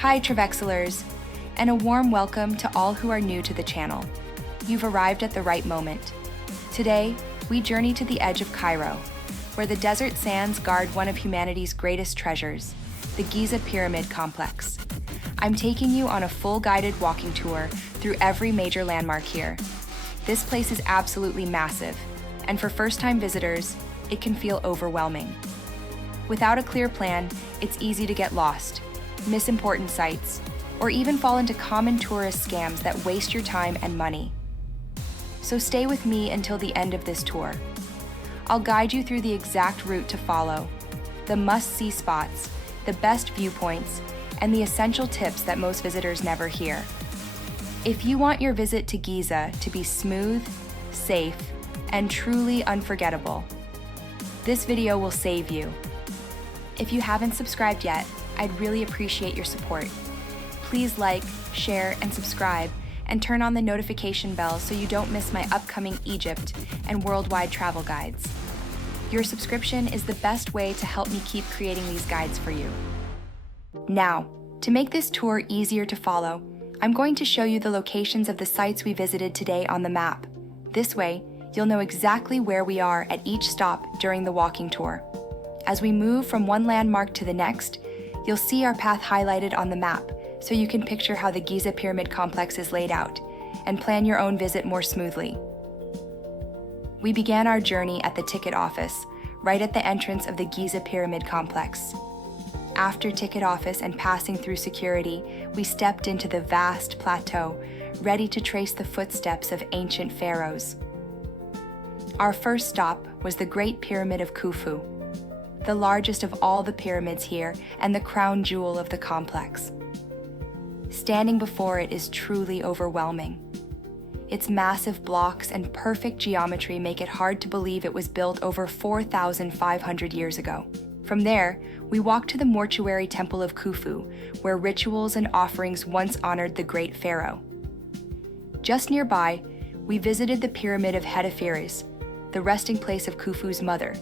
Hi Travexilers, and a warm welcome to all who are new to the channel. You've arrived at the right moment. Today, we journey to the edge of Cairo, where the desert sands guard one of humanity's greatest treasures, the Giza Pyramid Complex. I'm taking you on a full guided walking tour through every major landmark here. This place is absolutely massive, and for first-time visitors, it can feel overwhelming. Without a clear plan, it's easy to get lost, miss important sites, or even fall into common tourist scams that waste your time and money. So stay with me until the end of this tour. I'll guide you through the exact route to follow, the must-see spots, the best viewpoints, and the essential tips that most visitors never hear. If you want your visit to Giza to be smooth, safe, and truly unforgettable, this video will save you. If you haven't subscribed yet, I'd really appreciate your support. Please like, share, and subscribe, and turn on the notification bell so you don't miss my upcoming Egypt and worldwide travel guides. Your subscription is the best way to help me keep creating these guides for you. Now, to make this tour easier to follow, I'm going to show you the locations of the sites we visited today on the map. This way, you'll know exactly where we are at each stop during the walking tour. As we move from one landmark to the next, you'll see our path highlighted on the map, so you can picture how the Giza Pyramid Complex is laid out, and plan your own visit more smoothly. We began our journey at the ticket office, right at the entrance of the Giza Pyramid Complex. After ticket office and passing through security, we stepped into the vast plateau, ready to trace the footsteps of ancient pharaohs. Our first stop was the Great Pyramid of Khufu, the largest of all the pyramids here and the crown jewel of the complex. Standing before it is truly overwhelming. Its massive blocks and perfect geometry make it hard to believe it was built over 4,500 years ago. From there, we walked to the Mortuary Temple of Khufu, where rituals and offerings once honored the great pharaoh. Just nearby, we visited the Pyramid of Hetepheres, the resting place of Khufu's mother,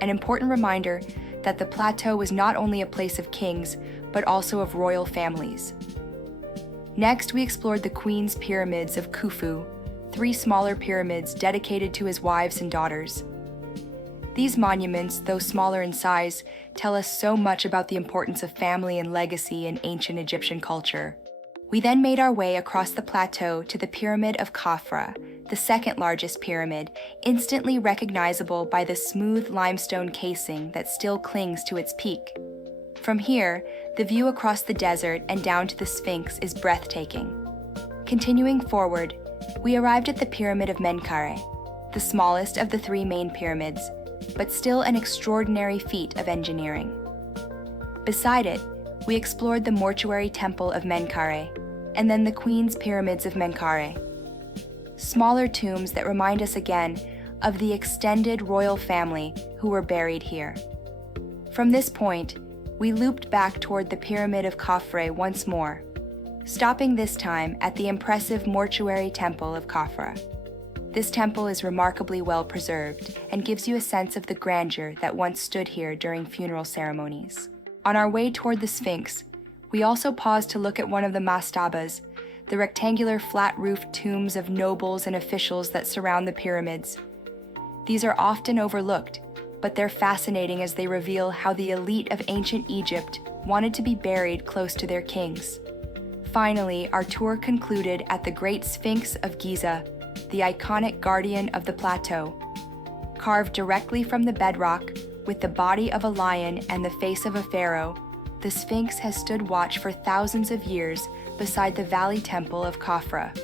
an important reminder that the plateau was not only a place of kings, but also of royal families. Next, we explored the Queen's Pyramids of Khufu, 3 smaller pyramids dedicated to his wives and daughters. These monuments, though smaller in size, tell us so much about the importance of family and legacy in ancient Egyptian culture. We then made our way across the plateau to the Pyramid of Khafre, the second largest pyramid, instantly recognizable by the smooth limestone casing that still clings to its peak. From here, the view across the desert and down to the Sphinx is breathtaking. Continuing forward, we arrived at the Pyramid of Menkaure, the smallest of the 3 main pyramids, but still an extraordinary feat of engineering. Beside it, we explored the Mortuary Temple of Menkaure, and then the Queen's Pyramids of Menkaure. Smaller tombs that remind us again of the extended royal family who were buried here. From this point, we looped back toward the Pyramid of Khafre once more, stopping this time at the impressive Mortuary Temple of Khafre. This temple is remarkably well preserved and gives you a sense of the grandeur that once stood here during funeral ceremonies. On our way toward the Sphinx, we also paused to look at one of the mastabas, the rectangular flat-roofed tombs of nobles and officials that surround the pyramids. These are often overlooked, but they're fascinating as they reveal how the elite of ancient Egypt wanted to be buried close to their kings. Finally, our tour concluded at the Great Sphinx of Giza, the iconic guardian of the plateau. Carved directly from the bedrock, with the body of a lion and the face of a pharaoh, the Sphinx has stood watch for thousands of years beside the Valley Temple of Khafre.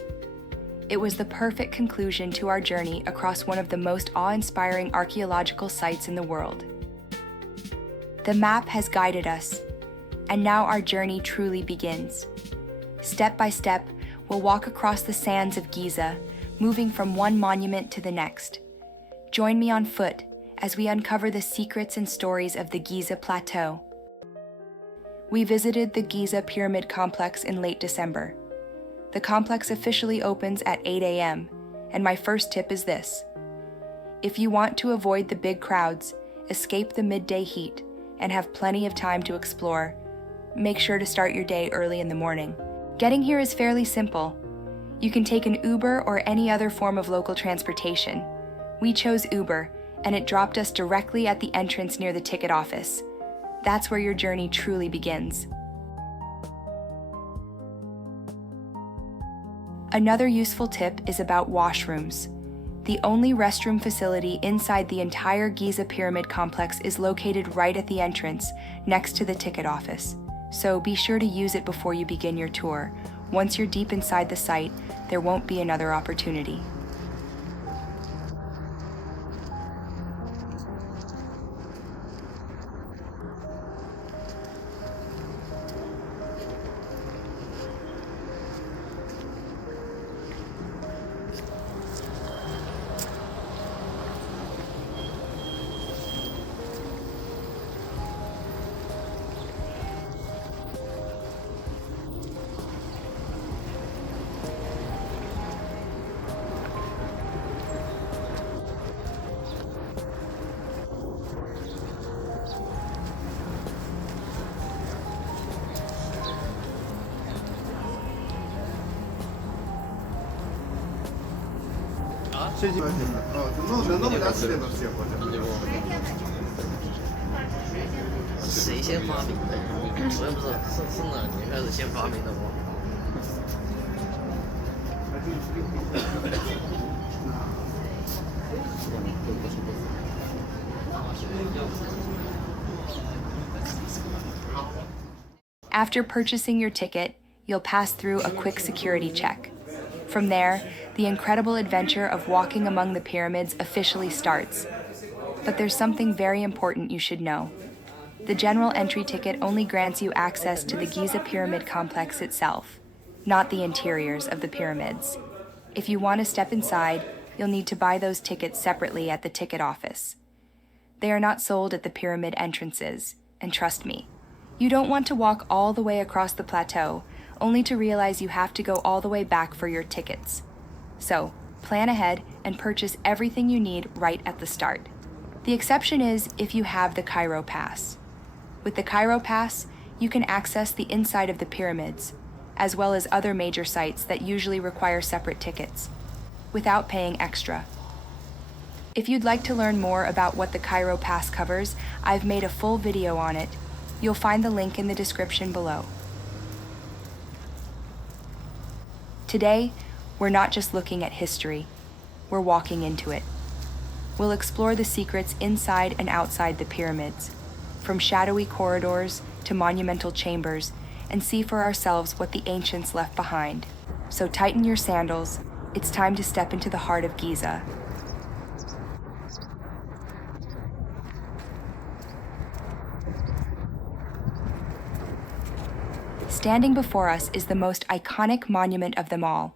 It was the perfect conclusion to our journey across one of the most awe-inspiring archaeological sites in the world. The map has guided us, and now our journey truly begins. Step by step, we'll walk across the sands of Giza, moving from one monument to the next. Join me on foot as we uncover the secrets and stories of the Giza Plateau. We visited the Giza Pyramid Complex in late December. The complex officially opens at 8 a.m., and my first tip is this. If you want to avoid the big crowds, escape the midday heat, and have plenty of time to explore, make sure to start your day early in the morning. Getting here is fairly simple. You can take an Uber or any other form of local transportation. We chose Uber, and it dropped us directly at the entrance near the ticket office. That's where your journey truly begins. Another useful tip is about washrooms. The only restroom facility inside the entire Giza Pyramid complex is located right at the entrance, next to the ticket office. So be sure to use it before you begin your tour. Once you're deep inside the site, there won't be another opportunity.能不能吃点东西？谁先发明的？我也不知道，是哪年开始先发明的吗？ After purchasing your ticket, you'll pass through a quick security check. From there, the incredible adventure of walking among the pyramids officially starts. But there's something very important you should know. The general entry ticket only grants you access to the Giza Pyramid complex itself, not the interiors of the pyramids. If you want to step inside, you'll need to buy those tickets separately at the ticket office. They are not sold at the pyramid entrances, and trust me, you don't want to walk all the way across the plateau, only to realize you have to go all the way back for your tickets. So, plan ahead and purchase everything you need right at the start. The exception is if you have the Cairo Pass. With the Cairo Pass, you can access the inside of the pyramids, as well as other major sites that usually require separate tickets, without paying extra. If you'd like to learn more about what the Cairo Pass covers, I've made a full video on it. You'll find the link in the description below. Today, we're not just looking at history, we're walking into it. We'll explore the secrets inside and outside the pyramids, from shadowy corridors to monumental chambers, and see for ourselves what the ancients left behind. So tighten your sandals, it's time to step into the heart of Giza. Standing before us is the most iconic monument of them all,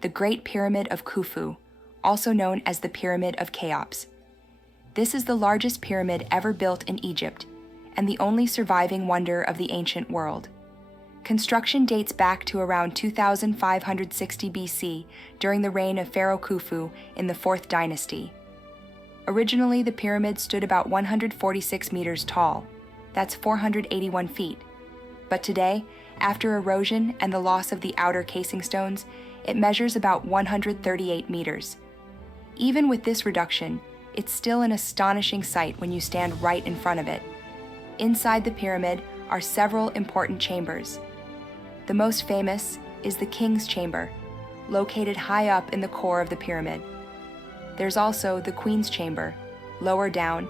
the Great Pyramid of Khufu, also known as the Pyramid of Cheops. This is the largest pyramid ever built in Egypt, and the only surviving wonder of the ancient world. Construction dates back to around 2560 BC during the reign of Pharaoh Khufu in the 4th dynasty. Originally, the pyramid stood about 146 meters tall. That's 481 feet. But today, after erosion and the loss of the outer casing stones, it measures about 138 meters. Even with this reduction, it's still an astonishing sight when you stand right in front of it. Inside the pyramid are several important chambers. The most famous is the King's Chamber, located high up in the core of the pyramid. There's also the Queen's Chamber, lower down,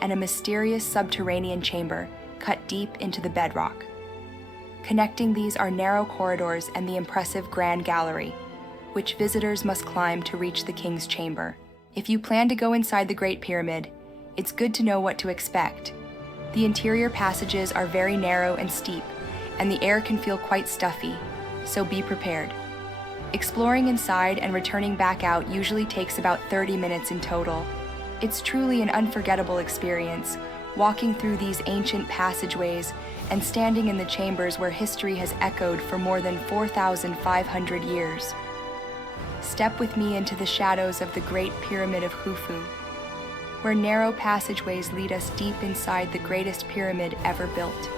and a mysterious subterranean chamber cut deep into the bedrock. Connecting these are narrow corridors and the impressive Grand Gallery, which visitors must climb to reach the King's Chamber. If you plan to go inside the Great Pyramid, it's good to know what to expect. The interior passages are very narrow and steep, and the air can feel quite stuffy, so be prepared. Exploring inside and returning back out usually takes about 30 minutes in total. It's truly an unforgettable experience, walking through these ancient passageways and standing in the chambers where history has echoed for more than 4,500 years. Step with me into the shadows of the Great Pyramid of Khufu, where narrow passageways lead us deep inside the greatest pyramid ever built.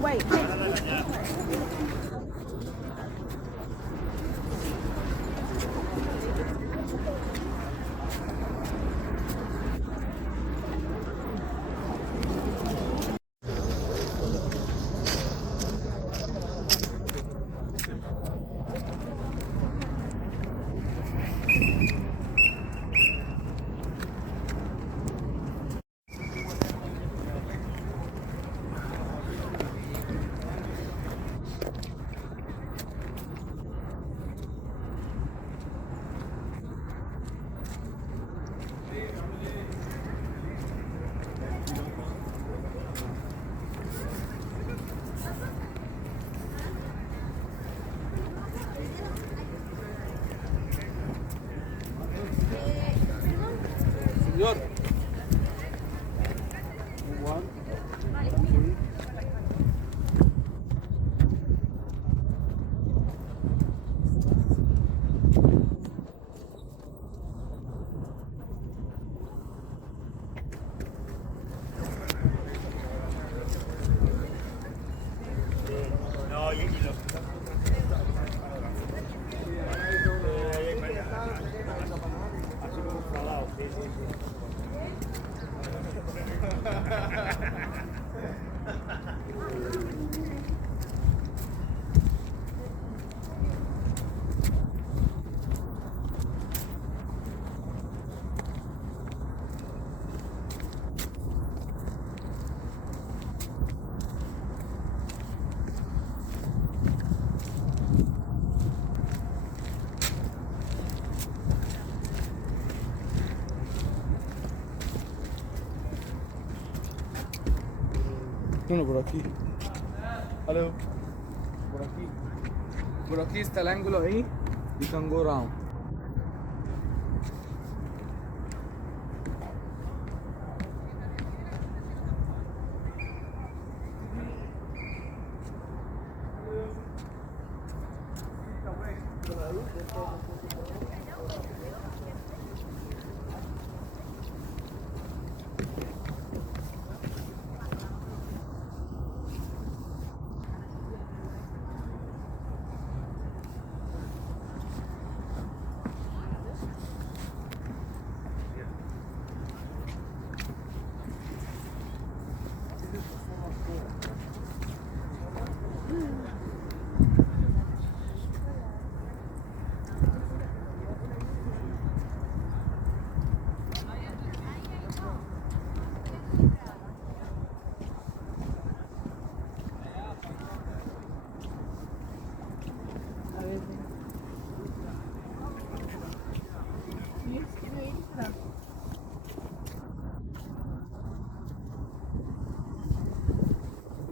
Wait. No, por aquí. Hello. Por aquí. Por aquí está el ángulo ahí. You can go around.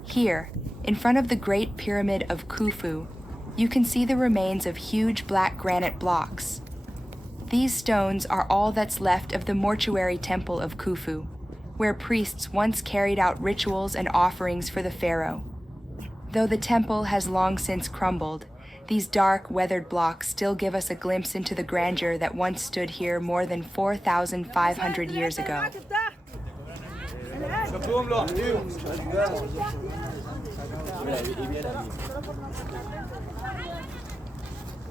Here, in front of the Great Pyramid of Khufu, you can see the remains of huge black granite blocks. These stones are all that's left of the Mortuary temple of Khufu, where priests once carried out rituals and offerings for the pharaoh. Though the temple has long since crumbled, these dark, weathered blocks still give us a glimpse into the grandeur that once stood here more than 4,500 years ago.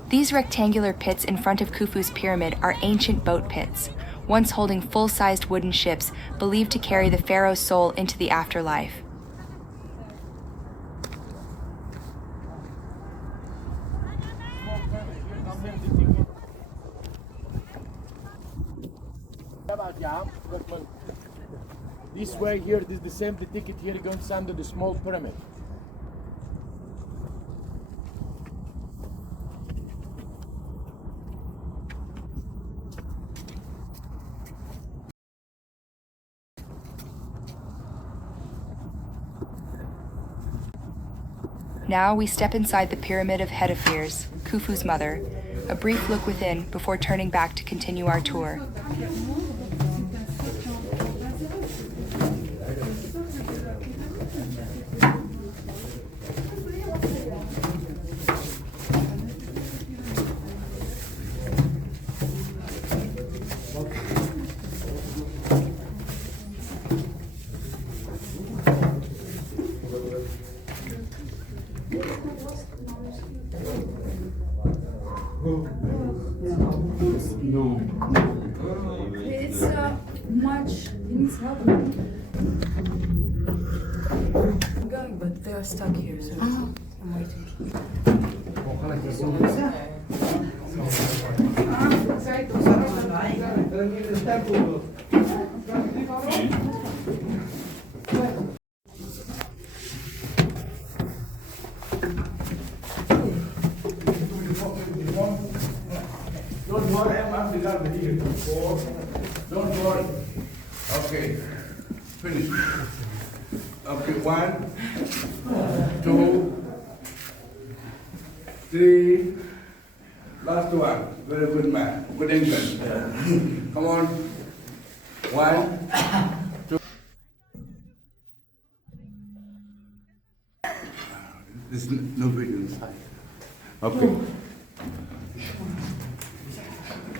These rectangular pits in front of Khufu's pyramid are ancient boat pits, once holding full-sized wooden ships believed to carry the pharaoh's soul into the afterlife. This way here, this is the same the ticket here, you're going to stand the small pyramid. Now we step inside the Pyramid of Hetepheres, Khufu's mother, a brief look within before turning back to continue our tour. It's much. He needs help. I'm going, but they are stuck here, so I'm waiting. Don't worry, I'm the guard here. Don't worry. Okay, finish. Okay, 1, 2, 3. Last one. Very good man. Good English. Come on. 1, 2. There's no video inside. Okay.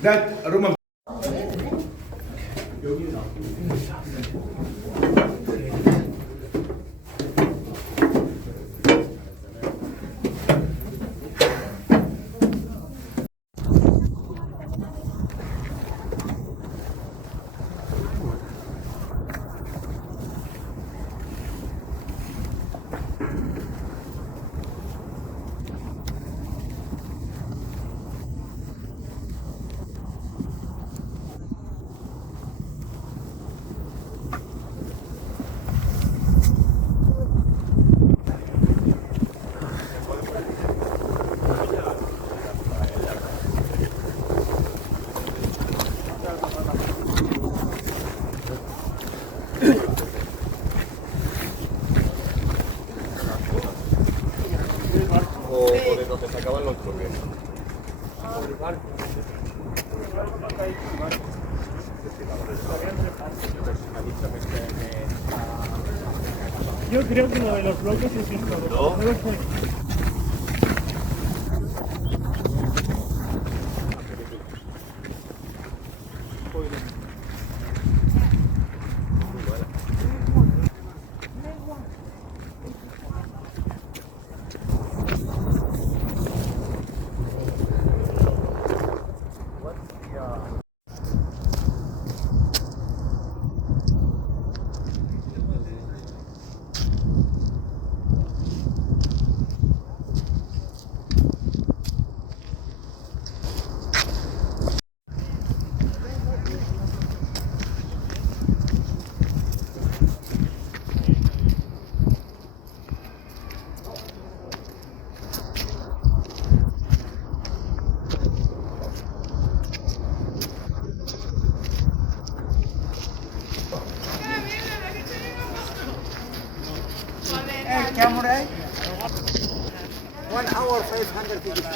That room of Yo creo que lo de los bloques es esto. No lo sé. Camera. 1 hour 500 tickets.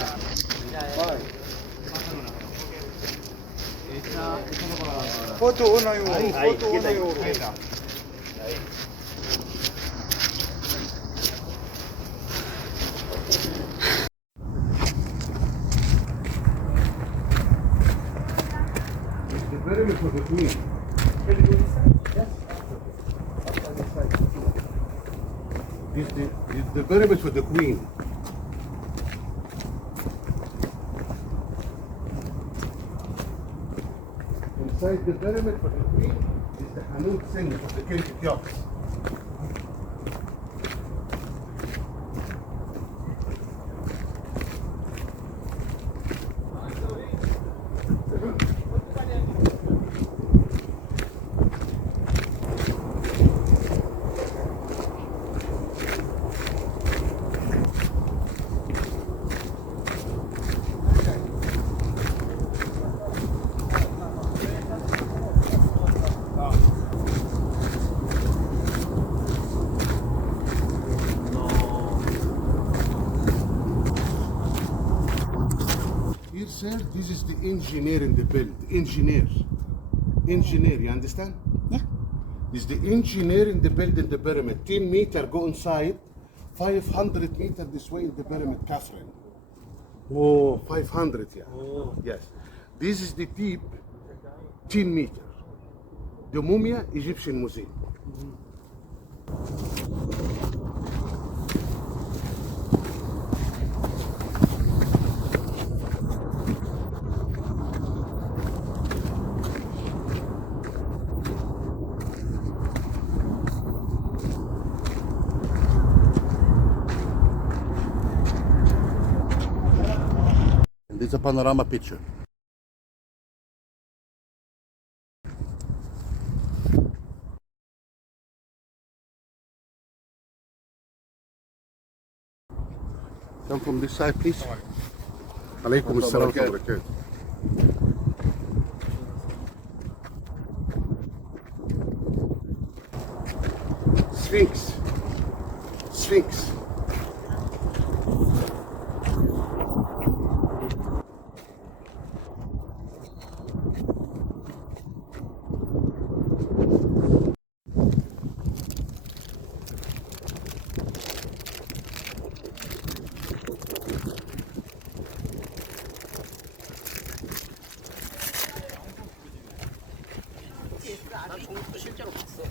Foto 1 euro. Foto 1 euro. the pyramid for the queen. It's the pyramid for the queen. Inside the pyramid for the queen is the Hanut Singh of the Celtic yachts. this is the engineer in the build. Engineer, you understand? Yeah. This is the engineer in the building the pyramid. 10 meter go inside, 500 meter this way in the pyramid, Khafre. Oh, 500, yeah. Oh. Yes. This is the deep, 10 meter. The Mumia Egyptian Museum. This is a panorama picture. Come from this side, please. عليكم السلام ورحمة الله وبركاته. Sphinx. Sphinx. 실제로 봤어.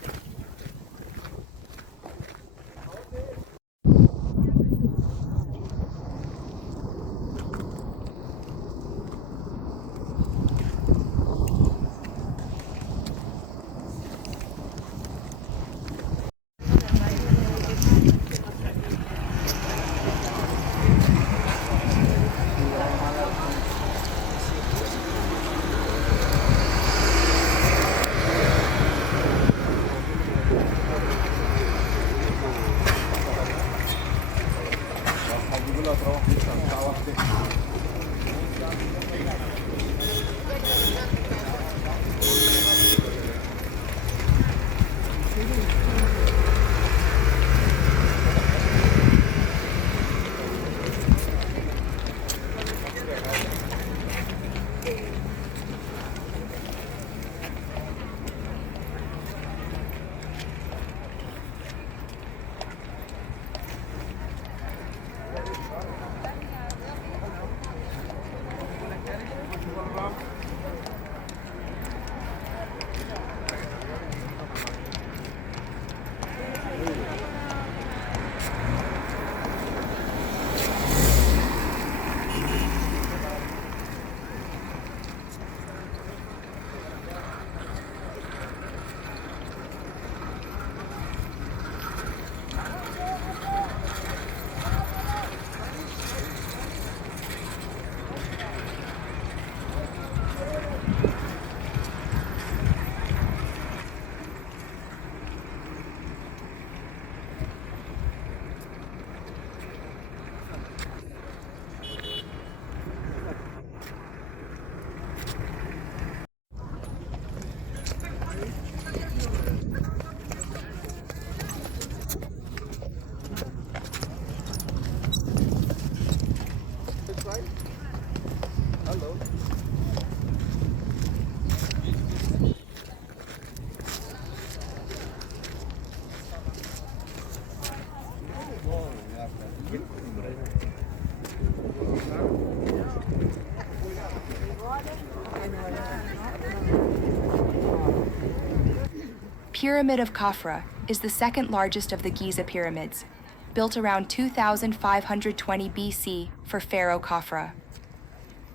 Pyramid of Khafre is the second largest of the Giza pyramids, built around 2520 BC for Pharaoh Khafre.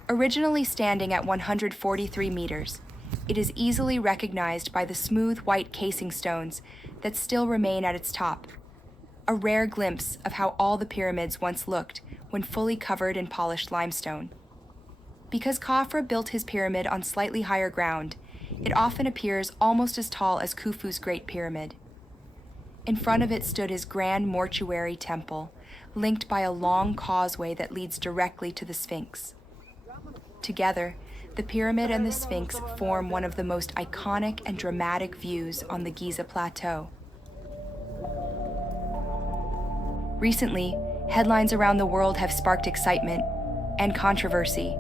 Originally standing at 143 meters, it is easily recognized by the smooth white casing stones that still remain at its top, a rare glimpse of how all the pyramids once looked when fully covered in polished limestone. Because Khafre built his pyramid on slightly higher ground, it often appears almost as tall as Khufu's Great Pyramid. In front of it stood his grand mortuary temple, linked by a long causeway that leads directly to the Sphinx. Together, the pyramid and the Sphinx form one of the most iconic and dramatic views on the Giza Plateau. Recently, headlines around the world have sparked excitement and controversy.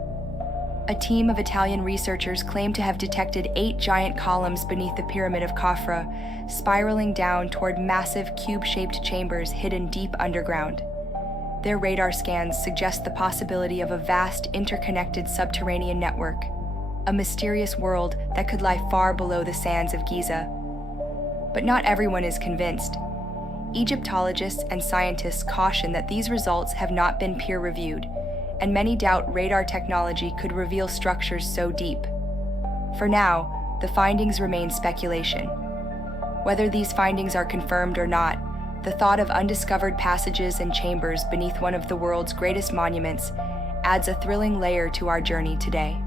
A team of Italian researchers claim to have detected 8 giant columns beneath the Pyramid of Khafre, spiraling down toward massive cube-shaped chambers hidden deep underground. Their radar scans suggest the possibility of a vast, interconnected subterranean network, a mysterious world that could lie far below the sands of Giza. But not everyone is convinced. Egyptologists and scientists caution that these results have not been peer-reviewed, and many doubt radar technology could reveal structures so deep. For now, the findings remain speculation. Whether these findings are confirmed or not, the thought of undiscovered passages and chambers beneath one of the world's greatest monuments adds a thrilling layer to our journey today.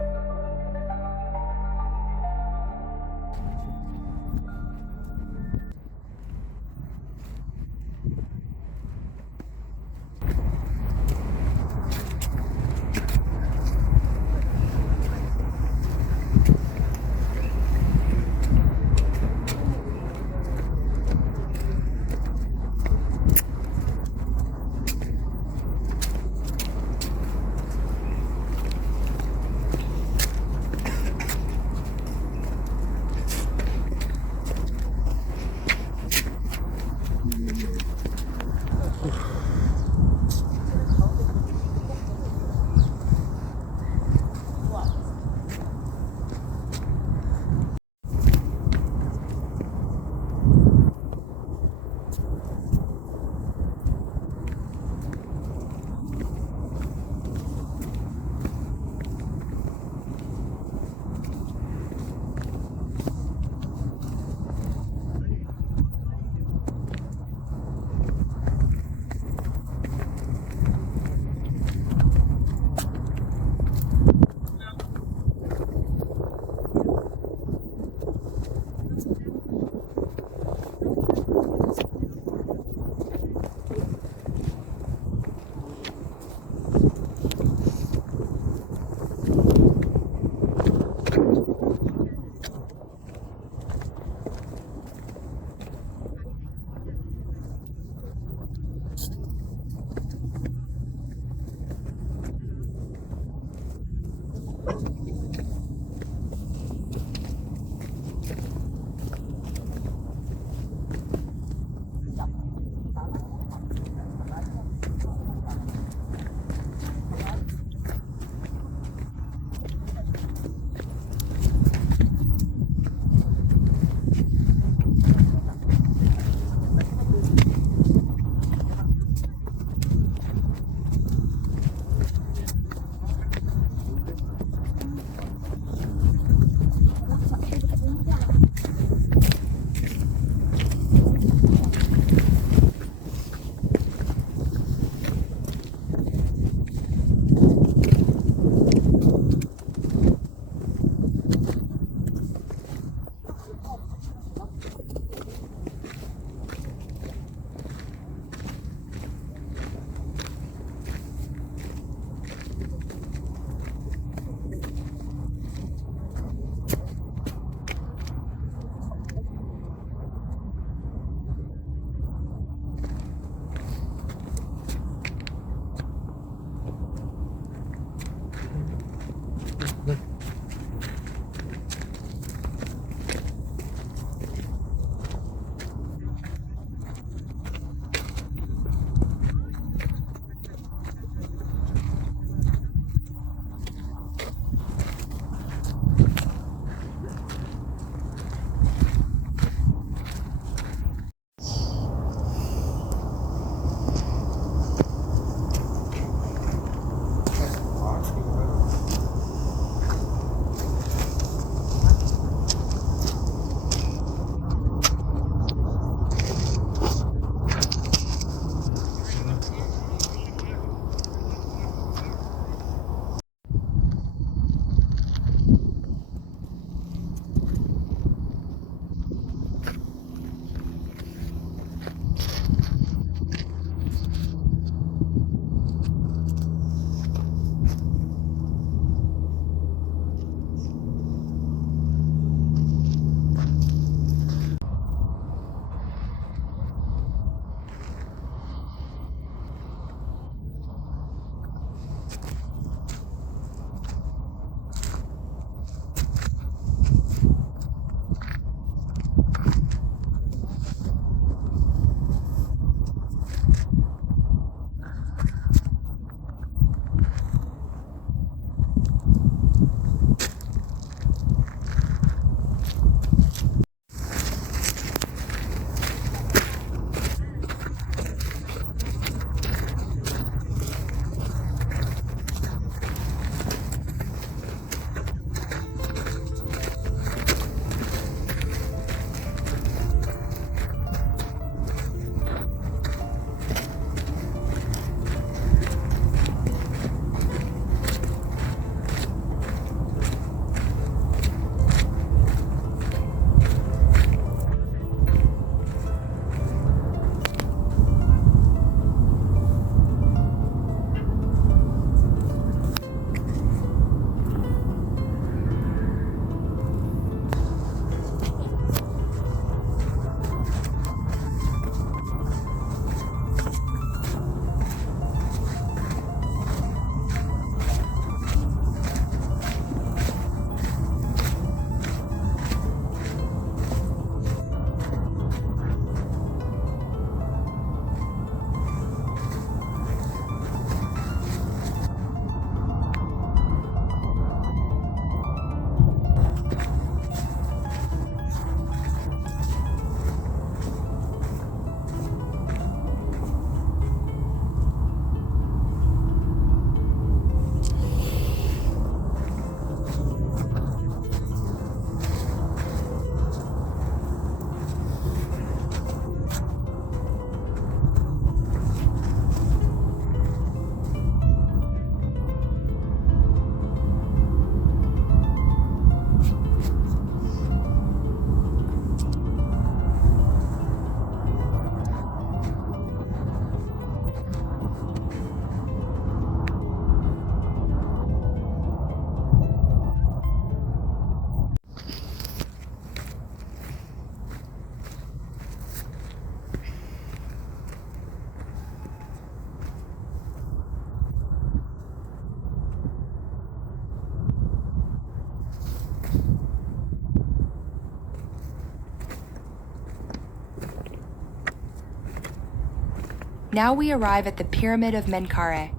Now we arrive at the Pyramid of Menkaure,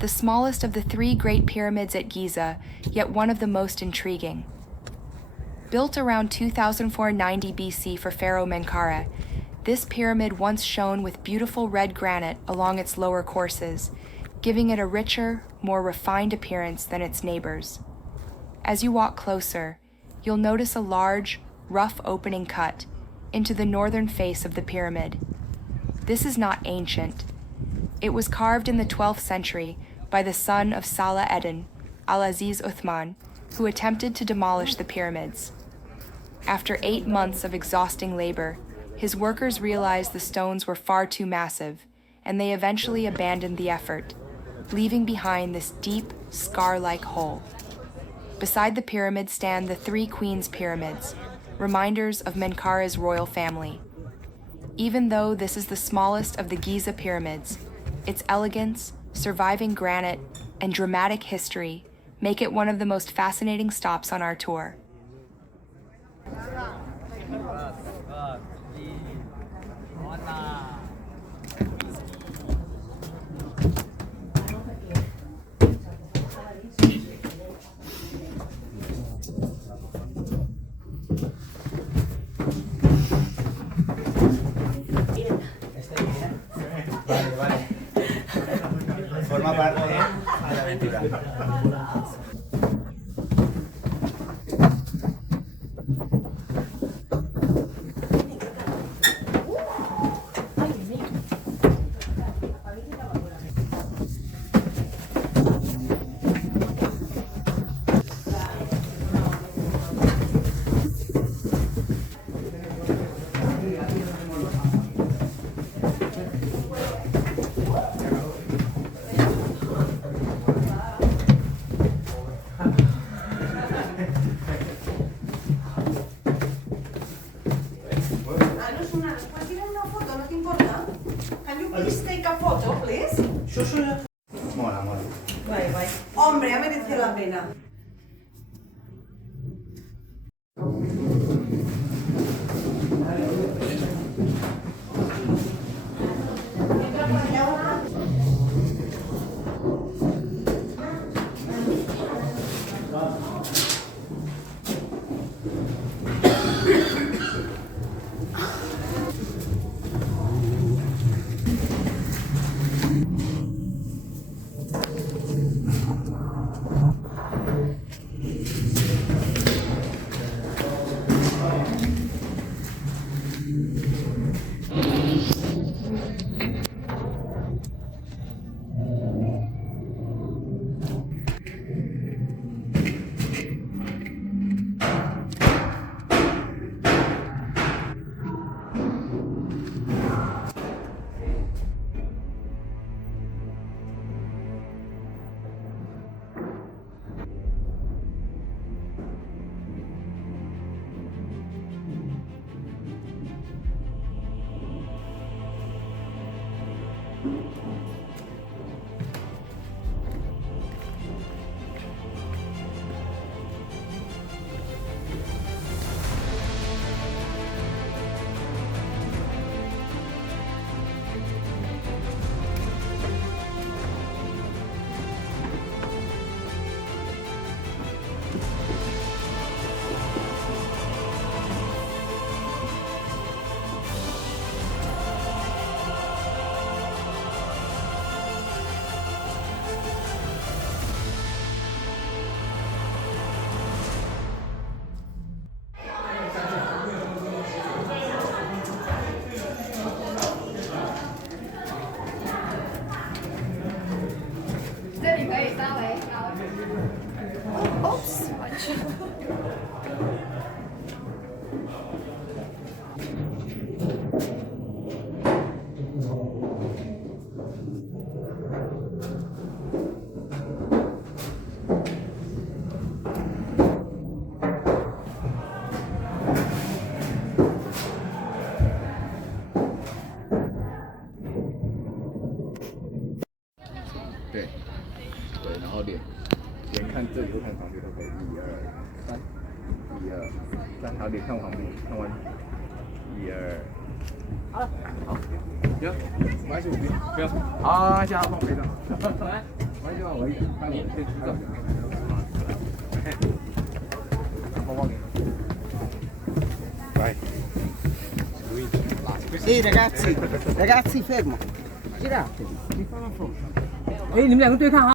the smallest of the 3 Great Pyramids at Giza, yet one of the most intriguing. Built around 2490 BC for Pharaoh Menkaure, this pyramid once shone with beautiful red granite along its lower courses, giving it a richer, more refined appearance than its neighbors. As you walk closer, you'll notice a large, rough opening cut into the northern face of the pyramid. This is not ancient. It was carved in the 12th century by the son of Salah Eddin, Al-Aziz Uthman, who attempted to demolish the pyramids. After 8 months of exhausting labor, his workers realized the stones were far too massive, and they eventually abandoned the effort, leaving behind this deep, scar-like hole. Beside the pyramid stand the 3 Queens Pyramids, reminders of Menkaure's royal family. Even though this is the smallest of the Giza pyramids, its elegance, surviving granite, and dramatic history make it one of the most fascinating stops on our tour. Forma parte de la aventura. Mola, mola. Vai, vai. Hombre, ha merecido la pena.对，然后连看这里都看旁边都可以，1、2、3，1、2、3，好，连看旁边，看完，1、2，好，好，就。行，我还是不要。啊，行，放飞的。我希望我一看我这知道。包包给你。Vai. Ehi ragazzi, ragazzi fermo. Giratevi. Mi fa una foto. 哎，你们两个对看啊。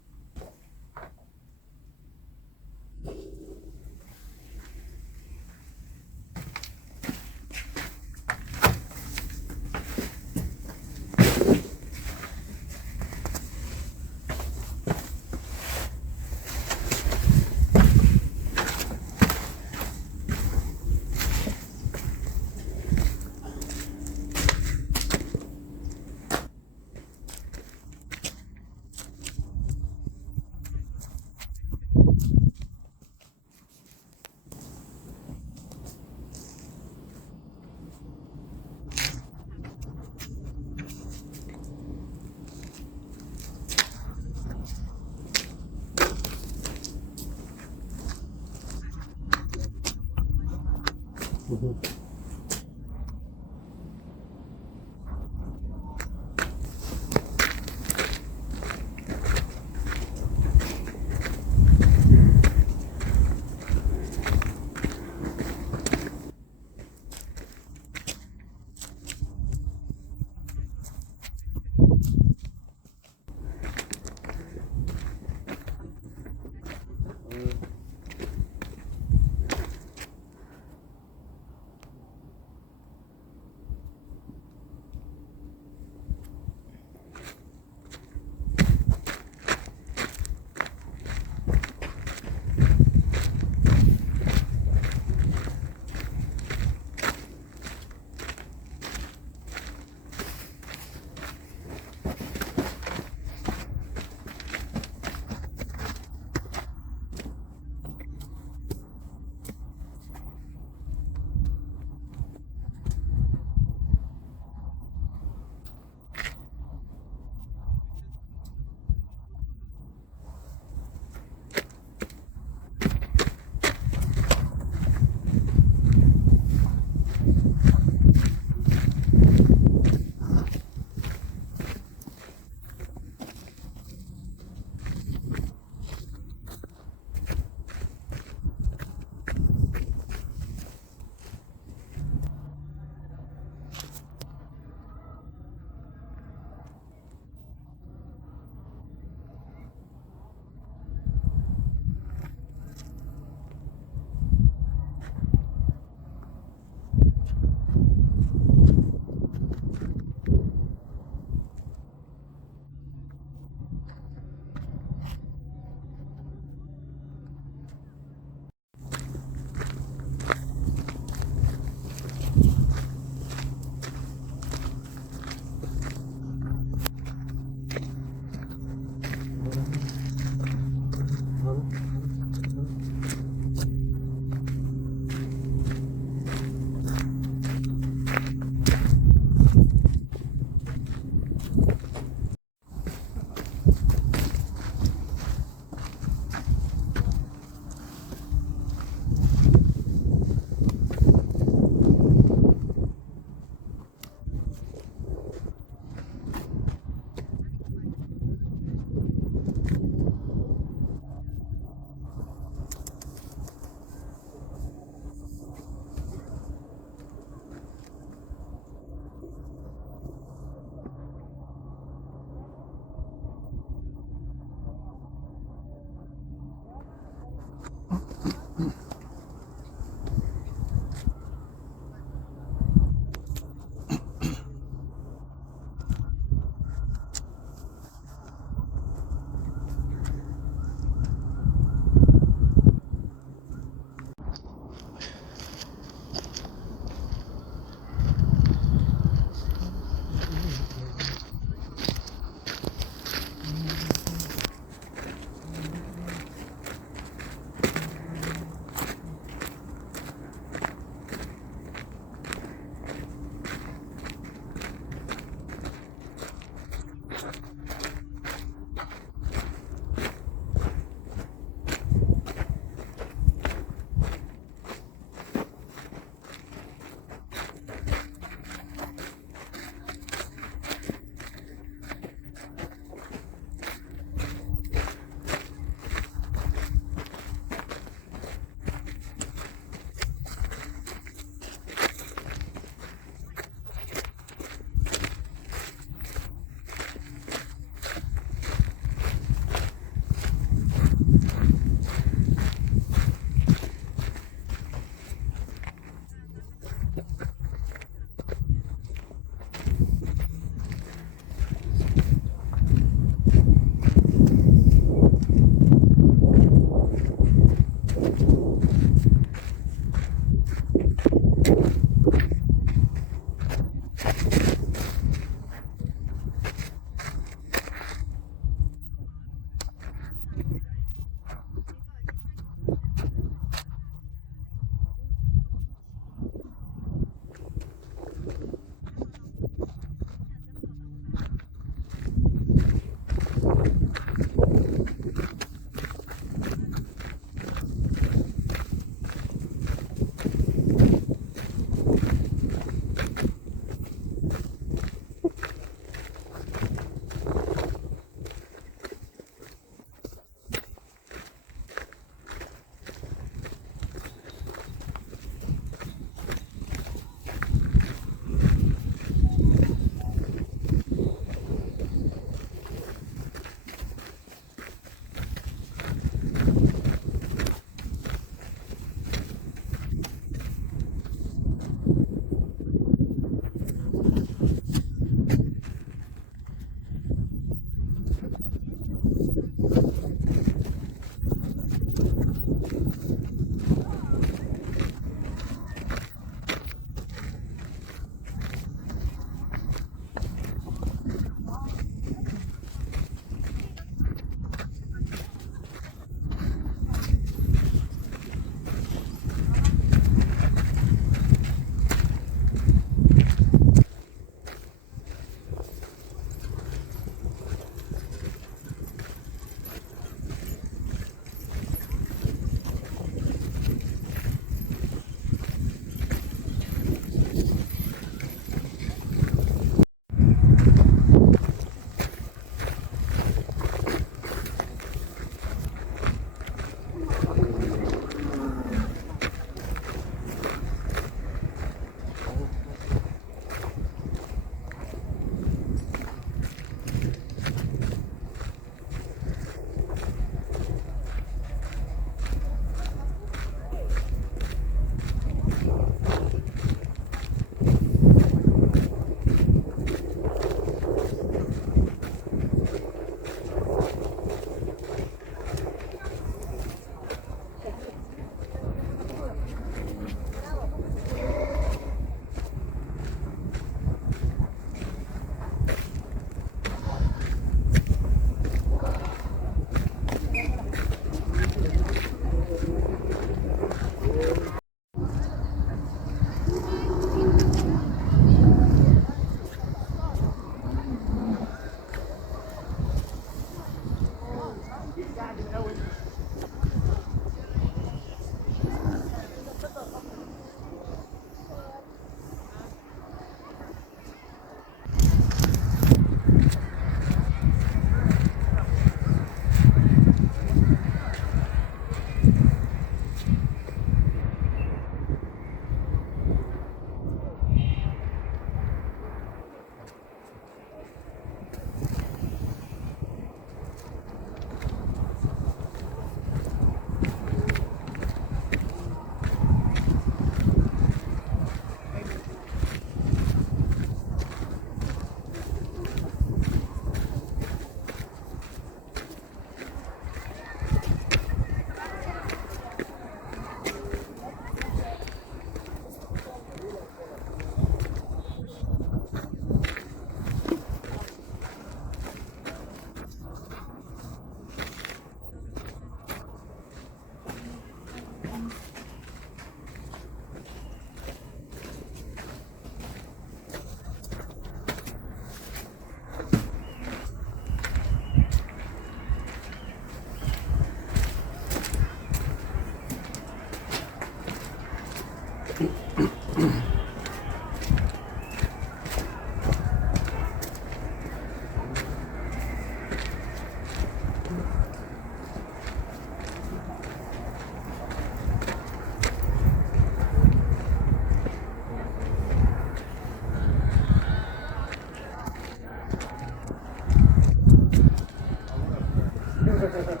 ينفع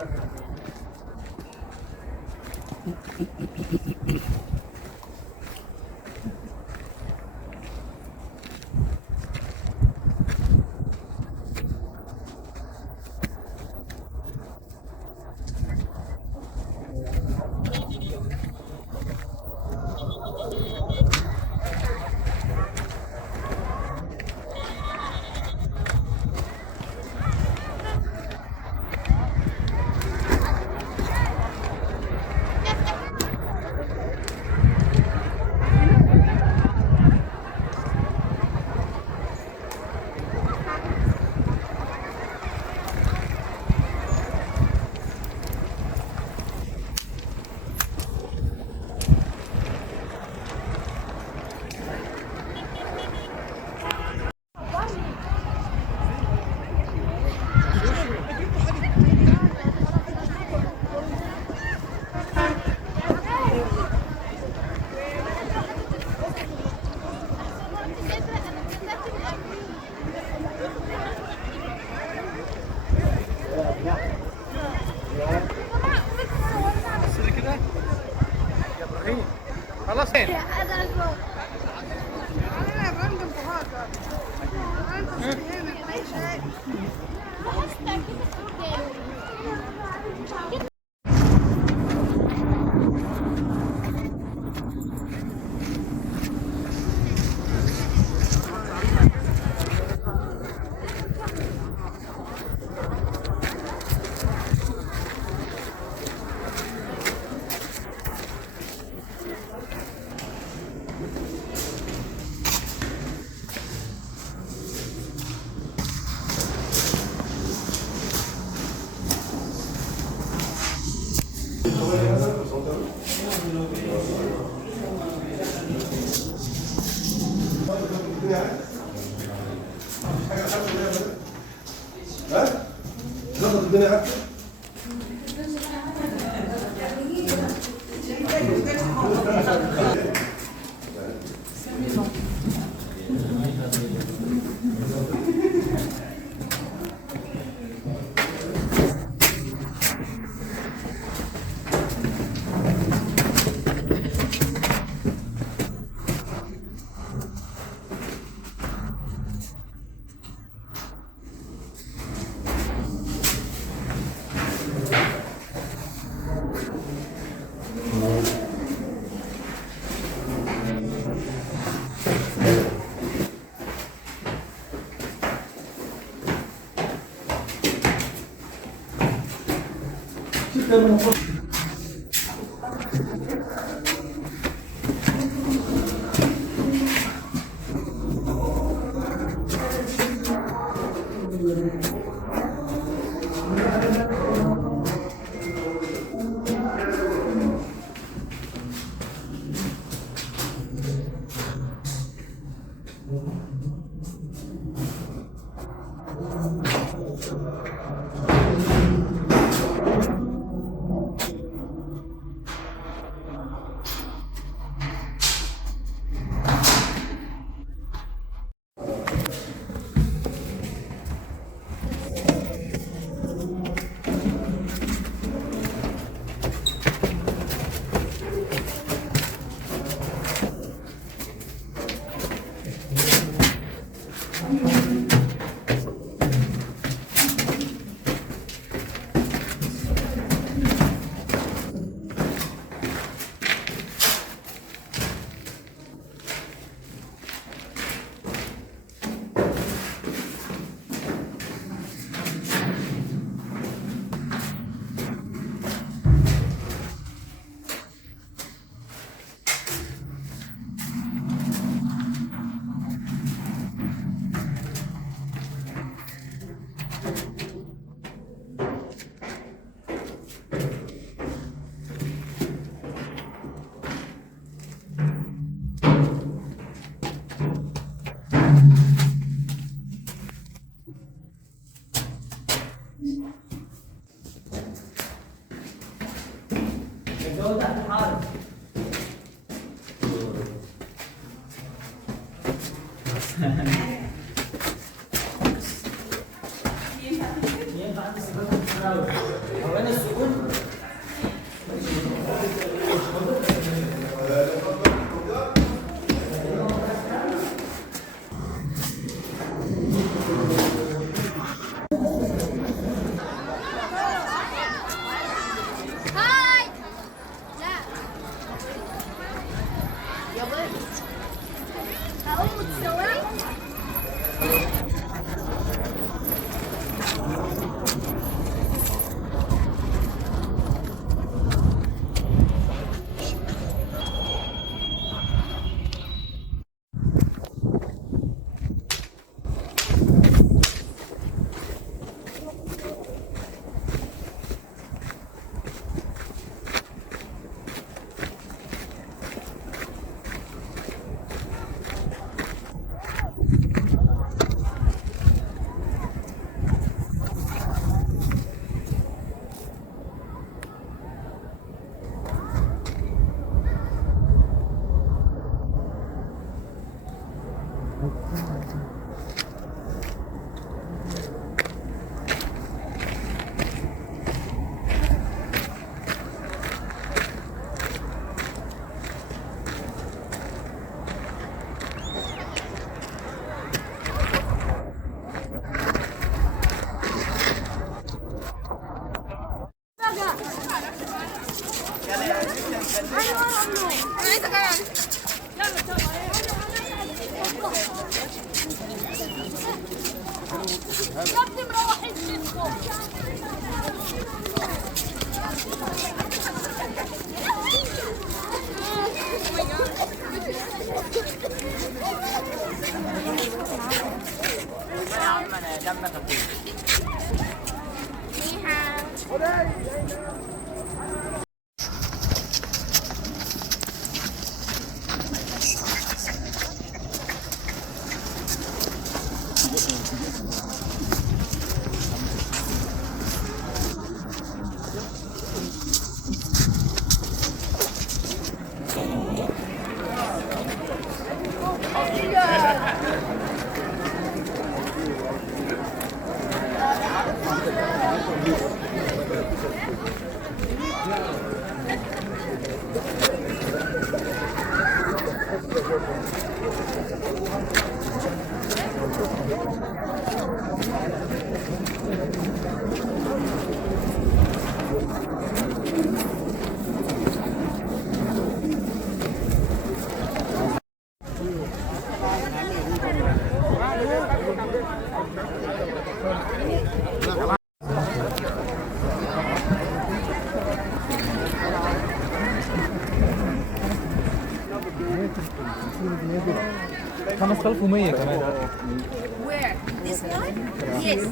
Where? This one? Yes.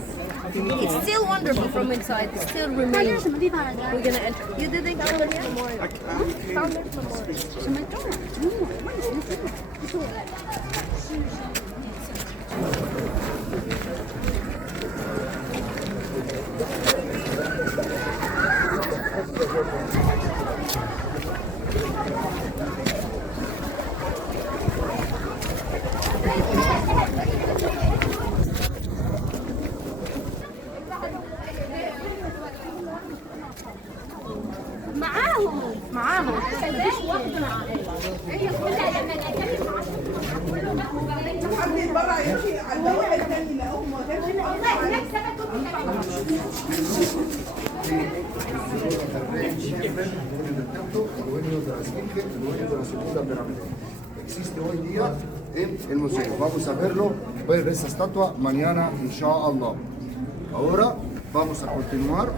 It's still wonderful from inside. It's still remains. We're gonna enter. You didn't come in yet? معاهم مفيش واحدة هي كلها لما الأجانب حد يتبرع يمشي على البواقي الثاني لا هم والله هناك Existe hoy día en el museo. Vamos a verlo, ver esa estatua mañana, inshallah. Ahora vamos a continuar.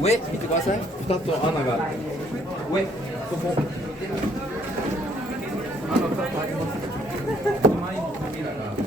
上見てください。2つ穴がある。上、そこ。穴2つあります。前に扉がある。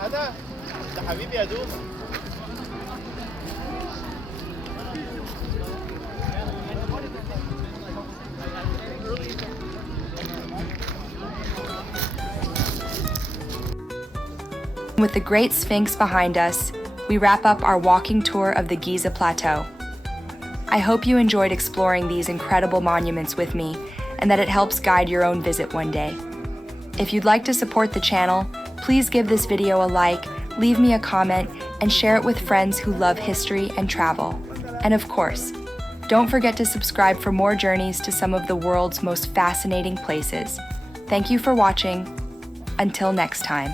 هذا ده حبيبي يا دوب. With the Great Sphinx behind us, we wrap up our walking tour of the Giza Plateau. I hope you enjoyed exploring these incredible monuments with me and that it helps guide your own visit one day. If you'd like to support the channel, please give this video a like, leave me a comment, and share it with friends who love history and travel. And of course, don't forget to subscribe for more journeys to some of the world's most fascinating places. Thank you for watching. Until next time.